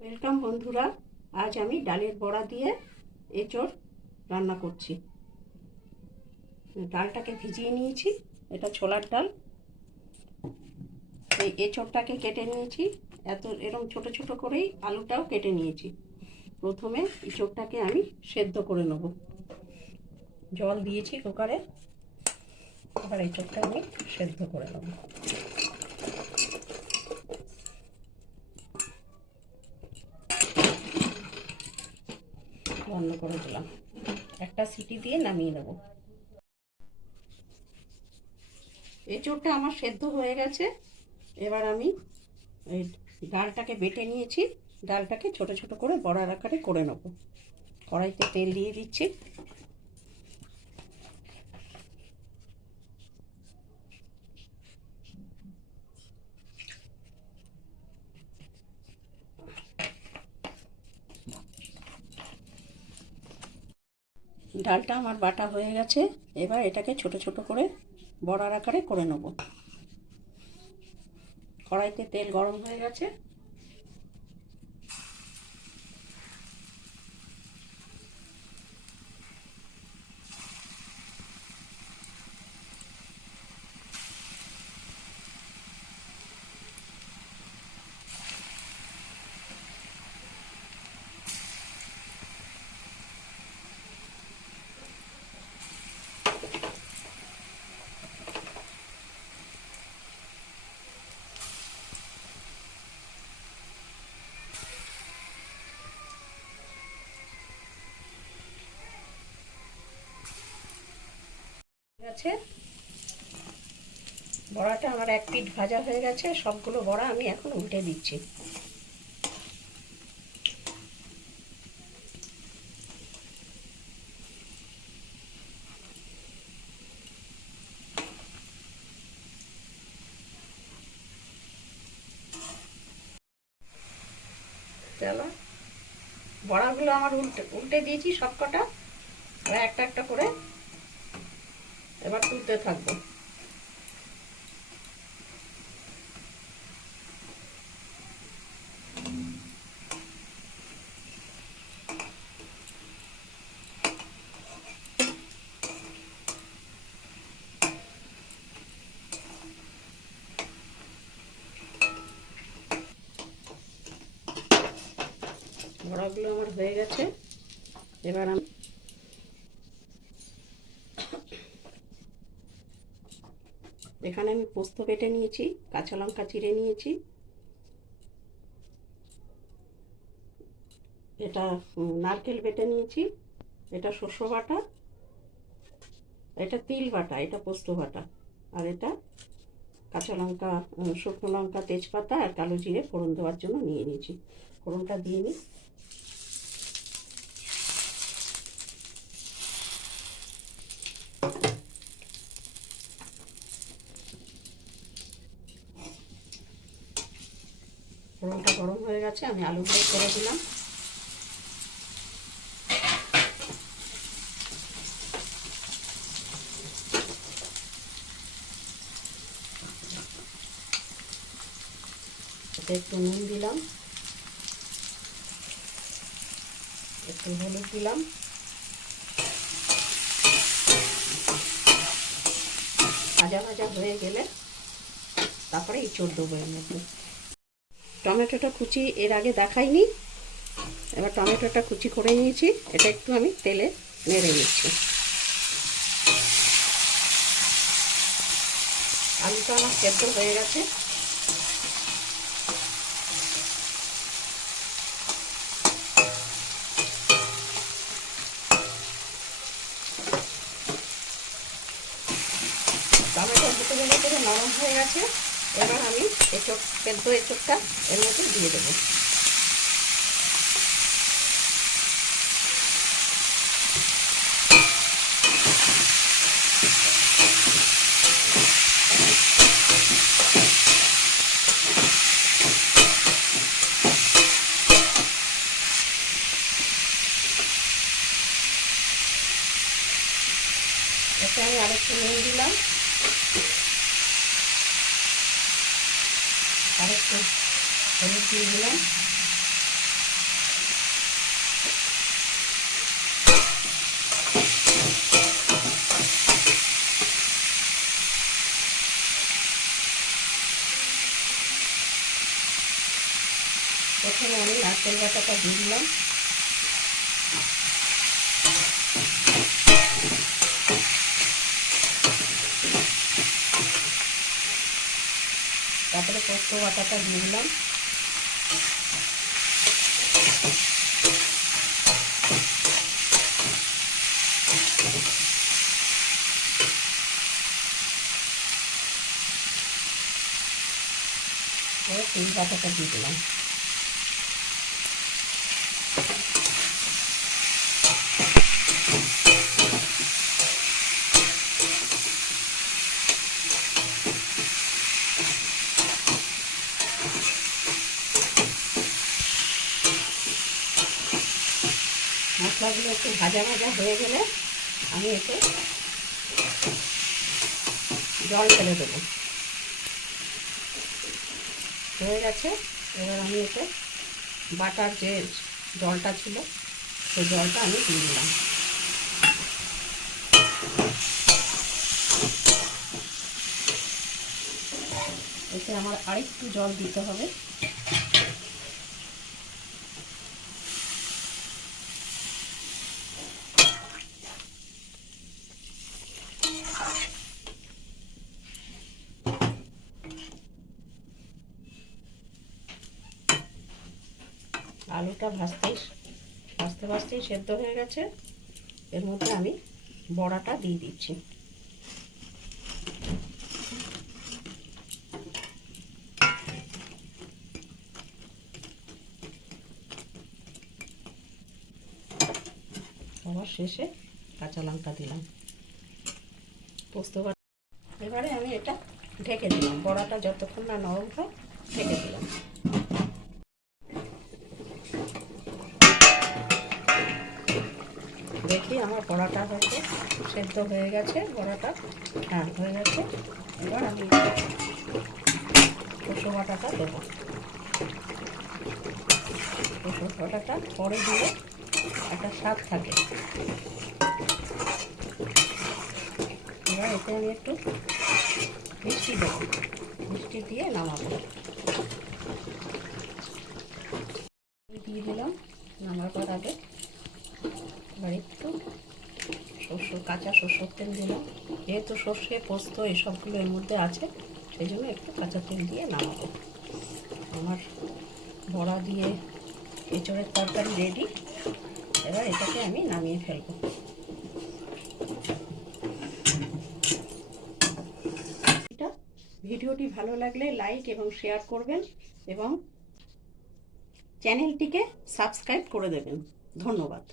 Welcome বন্ধুরা, আজ আমি ডালের বড়া দিয়ে এঁচোড় রান্না করছি। ডালটাকে ভিজিয়ে নিয়েছি, এটা ছোলার ডাল। এই এঁচোড়টাকে কেটে নিয়েছি, এরকম ছোট ছোট করেই আলুটাও কেটে নিয়েছি। প্রথমে এঁচোড়টাকে আমি সেদ্ধ করে নেব। জল দিয়েছি কুকারে, এবার এঁচোড়টা আমি সেদ্ধ করে নেব। বন্ধ করে দিলাম, একটা সিটি দিয়ে নামিয়ে নেব। এঁচোড়টা আমার সেদ্ধ হয়ে গেছে। এবার আমি এই ডালটাকে বেটে নিয়েছি, ডালটাকে ছোট ছোট করে বড়ার আকারে করে নেব। কড়াইতে তেল দিয়ে দিচ্ছি। ডালটা আমার বাটা হয়ে গেছে, এবার এটাকে ছোট ছোট করে বড়ার আকারে করে নেব। কড়াইতে তেল গরম হয়ে গেছে, গেছে বড়াটা আমার এক পিঠ ভাজা হয়ে গেছে। সবগুলো বড়া আমি এখন উল্টে দিচ্ছি। চলো, বড়াগুলো আমার উল্টে উল্টে দিয়েছি সবকটা, আর একটা একটা করে এবার তুলতে থাকবো। বড়াগুলো আমার হয়ে গেছে। এবার আমি এখানে পোস্ত বেটে নিয়েছি, কাঁচা লঙ্কা চিড়ে নিয়েছি, এটা নারকেল বেটে নিয়েছি, এটা শস্য বাটা, এটা তিল বাটা, এটা পোস্ত বাটা, আর এটা কাঁচা লঙ্কা, শুকনো লঙ্কা, তেজপাতা আর কালো জিরে ফোড়ন দেওয়ার জন্য নিয়ে নিয়েছি। ফোড়নটা দিয়ে নিই। ফোড়নটা গরম হয়ে গেছে, আমি আলুগুলো করে দিলাম। এতে একটু নুন দিলাম, একটু হলুদ দিলাম। ভাজা ভাজা হয়ে গেলে তারপরে এঁচোড় দেবো এর মধ্যে। টমেটোটা কুচি এর আগে দেখাইনি, এবার টমেটোটা কুচি করে নিয়েছি, এটা একটু আমি তেলে নেড়ে নিচ্ছি। আলুটা আমার সেদ্ধ হয়ে গেছে। টমেটো দুটো জায়গা থেকে নরম হয়ে গেছে, এবার আমি সেদ্ধ এঁচোড়টা এর মধ্যে দিয়ে দেবো। এতে আমি আরেকটু নুন দিলাম, আরেকটু হলুদ দিয়ে দিলাম, প্রথমে আমি নারকেল বাটাটা দিয়ে দিলাম, তারপরে পোস্ত বাটাটা দিয়ে দিলাম, তিল বাটাটা দিয়ে দিলাম, মশলাগুলো একটু ভাজা ভাজা হয়ে গেলে আমি এতে জল ফেলে দেবো। হয়ে গেছে, এবার আমি এতে বাটার যে জলটা ছিল সেই জলটা আমি দিয়ে দিলাম। এতে আমার আরেকটু জল দিতে হবে। আলুটা ভাজতেই সেদ্ধ হয়ে গেছে। এর মধ্যে আমি বড়াটা দিয়ে দিচ্ছি। আবার শেষে কাঁচা লঙ্কা দিলাম, পোস্ত বাটা। এবারে আমি এটা ঢেকে দিলাম, বড়াটা যতক্ষণ না নরম হয় ঢেকে দিলাম। দেখি আমার বড়াটা হয়তো সেদ্ধ হয়ে গেছে, বড়াটা হ্যাঁ হয়ে গেছে। এবার আমি পোস্ত বাটাটা দেবো। পোস্ত বাটাটা পরে দিলে একটা স্বাদ থাকে। এবার এতে আমি একটু মিষ্টি দেবো, মিষ্টি দিয়ে নামাবো। দিয়ে দিলাম নামাবার আগে। এবার একটু কাঁচা সরষের তেল দিলাম, যেহেতু সর্ষে পোস্ত এসবগুলো এর মধ্যে আছে সেই জন্য একটু কাঁচা তেল দিয়ে নামাবো। আমার বড়া দিয়ে এঁচোড়ের তরকারি রেডি। এবার এটাকে আমি নামিয়ে ফেলবো। ভিডিওটি ভালো লাগলে লাইক এবং শেয়ার করবেন এবং চ্যানেলটিকে সাবস্ক্রাইব করে দেবেন। ধন্যবাদ।